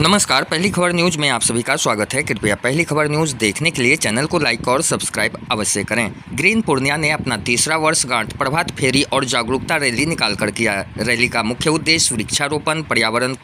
नमस्कार, पहली खबर न्यूज में आप सभी का स्वागत है। कृपया पहली खबर न्यूज देखने के लिए चैनल को लाइक और सब्सक्राइब अवश्य करें। ग्रीन पूर्णिया ने अपना तीसरा वर्षगांठ प्रभात फेरी और जागरूकता रैली निकालकर किया। रैली का मुख्य उद्देश्य वृक्षारोपण, पर्यावरण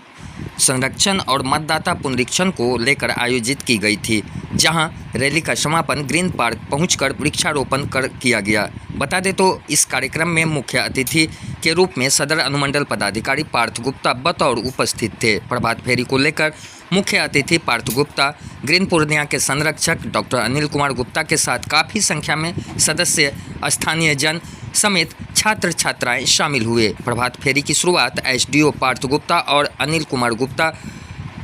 संरक्षण और मतदाता पुनरीक्षण को लेकर आयोजित की गई थी, जहां रैली का समापन ग्रीन पार्क पहुंचकर वृक्षारोपण कर किया गया। बता दें तो इस कार्यक्रम में मुख्य अतिथि के रूप में सदर अनुमंडल पदाधिकारी पार्थ गुप्ता बतौर उपस्थित थे। प्रभात फेरी को लेकर मुख्य अतिथि पार्थ गुप्ता, ग्रीन पूर्णिया के संरक्षक डॉक्टर अनिल कुमार गुप्ता के साथ काफ़ी संख्या में सदस्य, स्थानीय जन समेत छात्र छात्राएं शामिल हुए। प्रभात फेरी की शुरुआत एसडीओ पार्थ गुप्ता और अनिल कुमार गुप्ता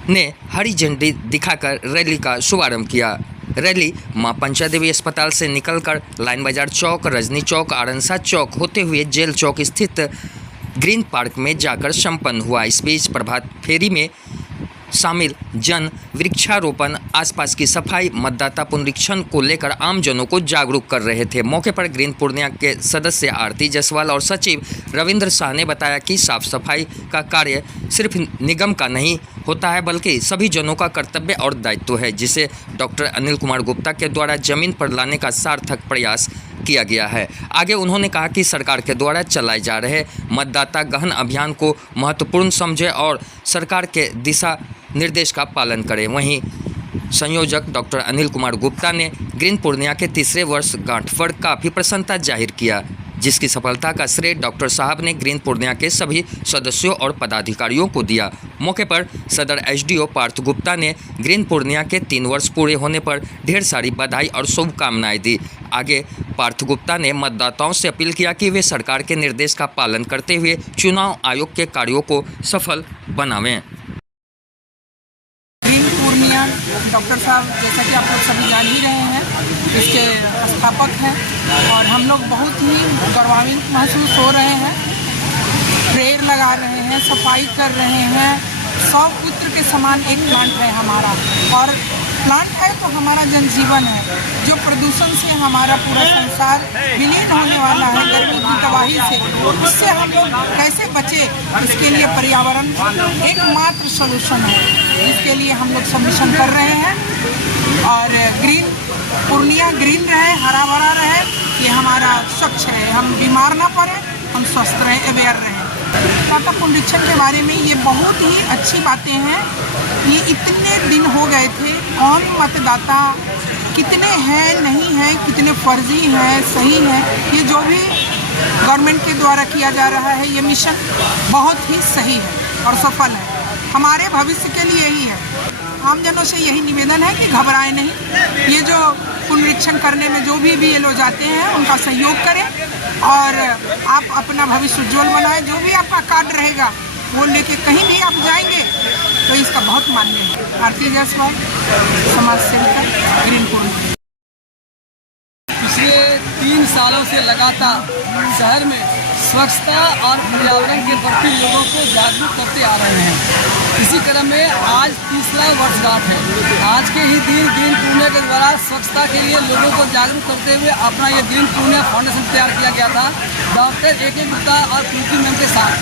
ने हरी झंडी दिखाकर रैली का शुभारंभ किया। रैली मां पंचा देवी अस्पताल से निकलकर लाइन बाजार चौक, रजनी चौक, आरंसा चौक होते हुए जेल चौक स्थित ग्रीन पार्क में जाकर संपन्न हुआ। इस बीच प्रभात फेरी में शामिल जन वृक्षारोपण, आसपास की सफाई, मतदाता पुनरीक्षण को लेकर आमजनों को जागरूक कर रहे थे। मौके पर ग्रीन पूर्णिया के सदस्य आरती जायसवाल और सचिव रविंद्र शाह ने बताया कि साफ सफाई का कार्य सिर्फ निगम का नहीं होता है, बल्कि सभी जनों का कर्तव्य और दायित्व है, जिसे डॉक्टर अनिल कुमार गुप्ता के द्वारा जमीन पर लाने का सार्थक प्रयास किया गया है। आगे उन्होंने कहा कि सरकार के द्वारा चलाए जा रहे मतदाता गहन अभियान को महत्वपूर्ण समझे और सरकार के दिशा निर्देश का पालन करें। वहीं संयोजक डॉक्टर अनिल कुमार गुप्ता ने ग्रीन पूर्णिया के तीसरे वर्षगांठ पर काफ़ी प्रसन्नता जाहिर किया, जिसकी सफलता का श्रेय डॉक्टर साहब ने ग्रीन पूर्णिया के सभी सदस्यों और पदाधिकारियों को दिया। मौके पर सदर एसडीओ पार्थ गुप्ता ने ग्रीन पूर्णिया के 3 वर्ष पूरे होने पर ढेर सारी बधाई और शुभकामनाएं दी। आगे पार्थ गुप्ता ने मतदाताओं से अपील किया कि वे सरकार के निर्देश का पालन करते हुए चुनाव आयोग के कार्यों को सफल बनावें। डॉक्टर साहब, जैसा कि आप लोग सभी जान ही रहे हैं, इसके संस्थापक हैं और हम लोग बहुत ही गौरवान्वित महसूस हो रहे हैं। पेड़ लगा रहे हैं, सफाई कर रहे हैं। 100 पुत्र के समान एक प्लांट है हमारा, और प्लांट है तो हमारा जनजीवन है। जो प्रदूषण से हमारा पूरा संसार विलीन होने वाला है, गर्मी की तबाही से, उससे हम लोग कैसे बचे, इसके लिए पर्यावरण एकमात्र सॉल्यूशन है। इसके लिए हम लोग सबमिशन कर रहे हैं और ग्रीन पूर्णिया ग्रीन रहे, हरा भरा रहे, ये हमारा स्वच्छ है। हम बीमार ना पड़े, हम स्वस्थ रहें, अवेयर रहें। मतदाता पुनरीक्षण के बारे में ये बहुत ही अच्छी बातें हैं। ये इतने दिन हो गए थे, कौन मतदाता कितने हैं, नहीं हैं, कितने फर्जी हैं, सही हैं, ये जो भी गवर्नमेंट के द्वारा किया जा रहा है, ये मिशन बहुत ही सही है और सफल है। हमारे भविष्य के लिए यही है। आम जनों से यही निवेदन है कि घबराएं नहीं। ये जो पुनरीक्षण करने में जो भी ये लोग जाते हैं, उनका सहयोग करें और आप अपना भविष्य उज्ज्वल बनाएं। जो भी आपका कार्ड रहेगा वो लेके कहीं भी आप जाएंगे तो इसका बहुत मान्य है। आरती जायसवाल, समाज सेविका, ग्रीन पूर्णिया। पिछले 3 सालों से लगातार शहर में स्वच्छता और पर्यावरण के प्रति लोगों को जागरूक करते आ रहे हैं। इसी क्रम में आज तीसरा वर्षगांठ है। आज के ही दिन ग्रीन पूर्णिया के द्वारा स्वच्छता के लिए लोगों को जागरूक करते हुए अपना ये ग्रीन पूर्णिया फाउंडेशन तैयार किया गया था, डॉक्टर AK गुप्ता और प्रीति मैम के साथ।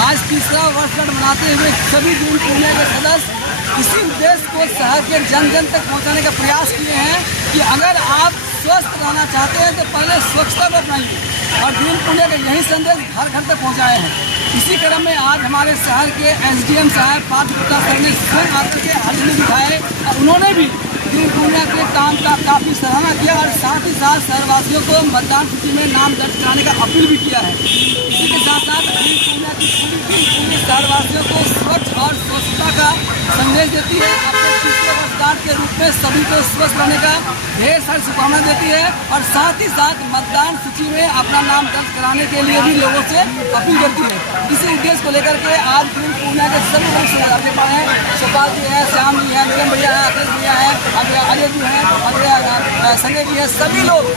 आज तीसरा वर्षगांठ मनाते हुए सभी ग्रीन पूर्णिया के सदस्य इसी उद्देश्य को शहर के जन जन तक पहुँचाने का प्रयास किए हैं कि अगर आप स्वस्थ रहना चाहते हैं तो पहले स्वच्छता को अपनाइए, और ग्रीन पूर्णिया का यही संदेश घर घर तक पहुँचाए हैं। इसी क्रम में आज हमारे शहर के SDM साहब पार्थ गुप्ता सर ने स्वयं आकर के हरी दिखाए और उन्होंने भी ग्रीन पूर्णिया के काम का काफ़ी सराहना किया और साथ ही साथ शहरवासियों को मतदान सूची में नाम दर्ज कराने का अपील भी किया है। इसी के साथ साथ ग्रीन पूर्णिया की पूरी शहरवासियों को स्वच्छ और स्वच्छता का संदेश देती है। अपने तीसरे वर्षगांठ के रूप में सभी को स्वस्थ रहने का ढेर सारी शुभकामनाएं देती है और साथ ही साथ मतदान सूची में अपना नाम दर्ज कराने के लिए भी लोगों से अपील करती है। इसी उद्देश्य को लेकर के आज ग्रीन पूर्णिया के सभी लोग आपके पास हैं, सुपाल जी है, श्याम जी है, निगम भैया है, अखिलेश भैया है, अजय जी हैं, संजय जी है, सभी लोग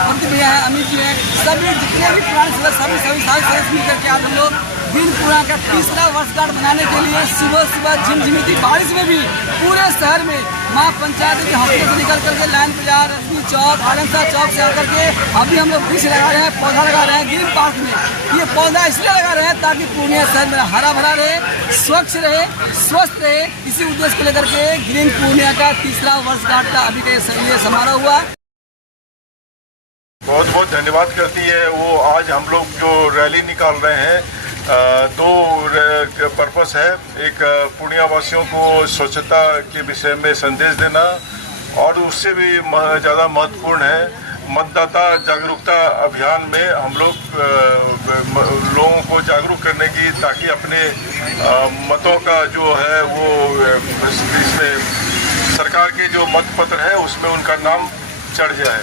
पंत भैया है, अमित जी हैं, सभी जितने भी पुराने सदस्य सभी सारे सदस्य मिल करके आज हम लोग ग्रीन पूर्णिया का तीसरा वर्षगांठ मनाने के लिए सुबह सुबह झिमझिमी बारिश में भी पूरे शहर में माँ पंचायत के हफ्ते से निकल करके लाइन बाजार, रश्मि चौक, आलमशाह चौक से आकर के अभी हम लोग वृक्ष लगा रहे हैं, पौधा लगा रहे हैं ग्रीन पार्क में। ये पौधा इसलिए लगा रहे हैं ताकि पूर्णिया शहर में हरा भरा रहे, स्वच्छ रहे, स्वस्थ रहे। इसी उद्देश्य को लेकर के ग्रीन पूर्णिया का तीसरा वर्षगांठ का अभी ये समारोह हुआ। बहुत बहुत धन्यवाद करती है वो। आज हम लोग जो रैली निकाल रहे हैं, दो पर्पस है। एक पूर्णिया वासियों को स्वच्छता के विषय में संदेश देना, और उससे भी ज़्यादा महत्वपूर्ण है मतदाता जागरूकता अभियान में हम लोग लोगों को जागरूक करने की, ताकि अपने मतों का जो है वो इसमें सरकार के जो मतपत्र है उसमें उनका नाम चढ़ जाए।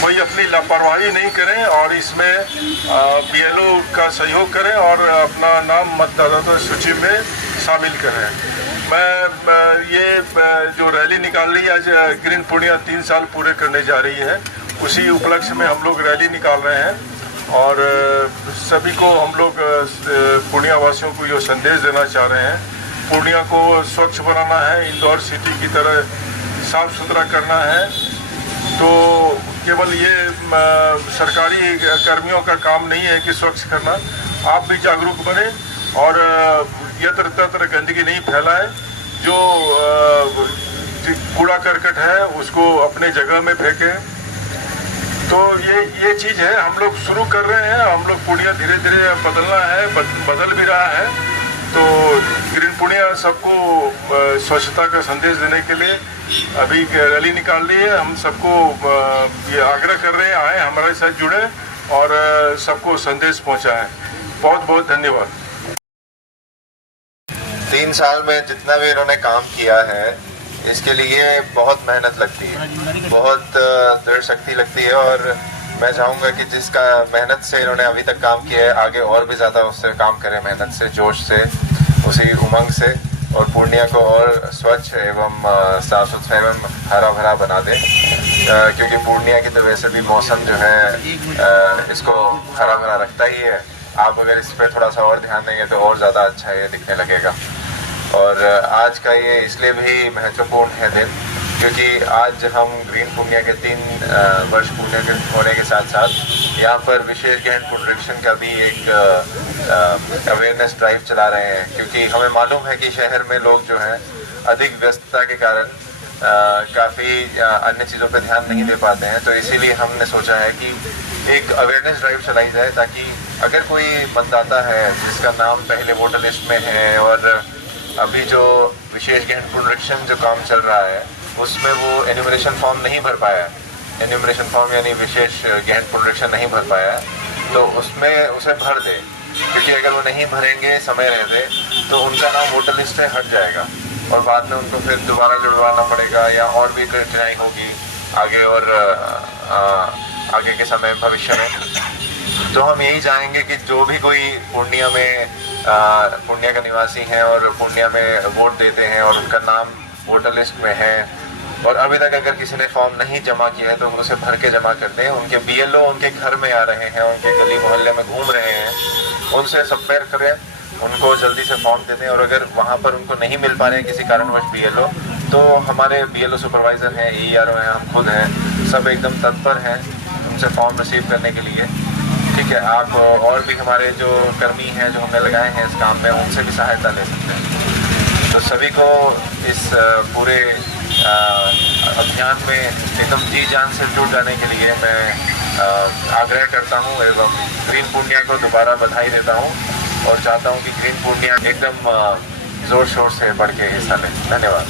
कोई अपनी लापरवाही नहीं करें और इसमें BLO का सहयोग करें और अपना नाम मतदाता सूची में शामिल करें। मैं ये जो रैली निकाल रही है, आज ग्रीन पूर्णिया 3 साल पूरे करने जा रही है, उसी उपलक्ष्य में हम लोग रैली निकाल रहे हैं। और सभी को हम लोग पूर्णिया वासियों को ये संदेश देना चाह रहे हैं, पूर्णिया को स्वच्छ बनाना है, इंदौर सिटी की तरह साफ सुथरा करना है। तो केवल ये सरकारी कर्मियों का काम नहीं है कि स्वच्छ करना, आप भी जागरूक बने और यत्र तत्र गंदगी नहीं फैलाए। जो कूड़ा करकट है उसको अपने जगह में फेंकें। तो ये चीज़ है, हम लोग शुरू कर रहे हैं। हम लोग पूर्णिया धीरे धीरे बदलना है, बदल भी रहा है। तो ग्रीन पूर्णिया सबको स्वच्छता का संदेश देने के लिए अभी रैली निकाल ली है। हम सबको ये आग्रह कर रहे हैं, आए हमारे साथ जुड़े और सबको संदेश पहुंचाएं। बहुत बहुत धन्यवाद। 3 साल में जितना भी इन्होंने काम किया है, इसके लिए बहुत मेहनत लगती है, बहुत दृढ़ शक्ति लगती है। और मैं चाहूँगा कि जिसका मेहनत से इन्होंने अभी तक काम किया है, आगे और भी ज़्यादा उससे काम करें, मेहनत से, जोश से, उसी उमंग से, और पूर्णिया को और स्वच्छ एवं साफ सुथरा एवं हरा भरा बना दें। क्योंकि पूर्णिया की तो वैसे भी मौसम जो है इसको हरा भरा रखता ही है। आप अगर इस पर थोड़ा सा और ध्यान देंगे तो और ज़्यादा अच्छा ये दिखने लगेगा। और आज का ये इसलिए भी महत्वपूर्ण है दिन, क्योंकि आज हम ग्रीन पूर्णिया के 3 वर्ष पूरे होने के साथ साथ यहाँ पर विशेष गहन पुनरीक्षण का भी एक अवेयरनेस ड्राइव चला रहे हैं। क्योंकि हमें मालूम है कि शहर में लोग जो हैं अधिक व्यस्तता के कारण काफ़ी अन्य चीज़ों पर ध्यान नहीं दे पाते हैं। तो इसीलिए हमने सोचा है कि एक अवेयरनेस ड्राइव चलाई जाए, ताकि अगर कोई मतदाता है जिसका नाम पहले वोटर लिस्ट में है और अभी जो विशेष गहन पुनरीक्षण जो काम चल रहा है उसमें वो एन्यूमरेशन फॉर्म नहीं भर पाया है, एन्यूमरेशन फॉर्म यानी विशेष गहन पुनरीक्षण नहीं भर पाया है, तो उसमें उसे भर दे। क्योंकि अगर वो नहीं भरेंगे समय रहते तो उनका नाम वोटर लिस्ट से हट जाएगा और बाद में उनको फिर दोबारा जुड़वाना पड़ेगा या और भी कठिनाई होगी आगे और आगे के समय भविष्य में। तो हम यही चाहेंगे कि जो भी कोई पूर्णिया का निवासी हैं और पूर्णिया में वोट देते हैं और उनका नाम वोटर लिस्ट में है और अभी तक अगर किसी ने फॉर्म नहीं जमा किया है तो उसे भर के जमा कर दें। उनके BLO उनके घर में आ रहे हैं, उनके गली मोहल्ले में घूम रहे हैं, उनसे संपर्क करें, उनको जल्दी से फॉर्म दे दें। और अगर वहाँ पर उनको नहीं मिल पा रहे हैं किसी कारणवश BLO, तो हमारे BLO सुपरवाइज़र हैं, ERO हैं, हम खुद हैं, सब एकदम तत्पर हैं उनसे फॉर्म रिसीव करने के लिए। ठीक है, आप और भी हमारे जो कर्मी हैं जो हमने लगाए हैं इस काम में, उनसे भी सहायता ले सकते हैं। तो सभी को इस पूरे अभियान में एकदम जी जान से जुड़ जाने के लिए मैं आग्रह करता हूं एवं ग्रीन पूर्णिया को दोबारा बधाई देता हूं और चाहता हूं कि ग्रीन पूर्णिया एकदम ज़ोर शोर से बढ़ के हिस्सा लें। धन्यवाद।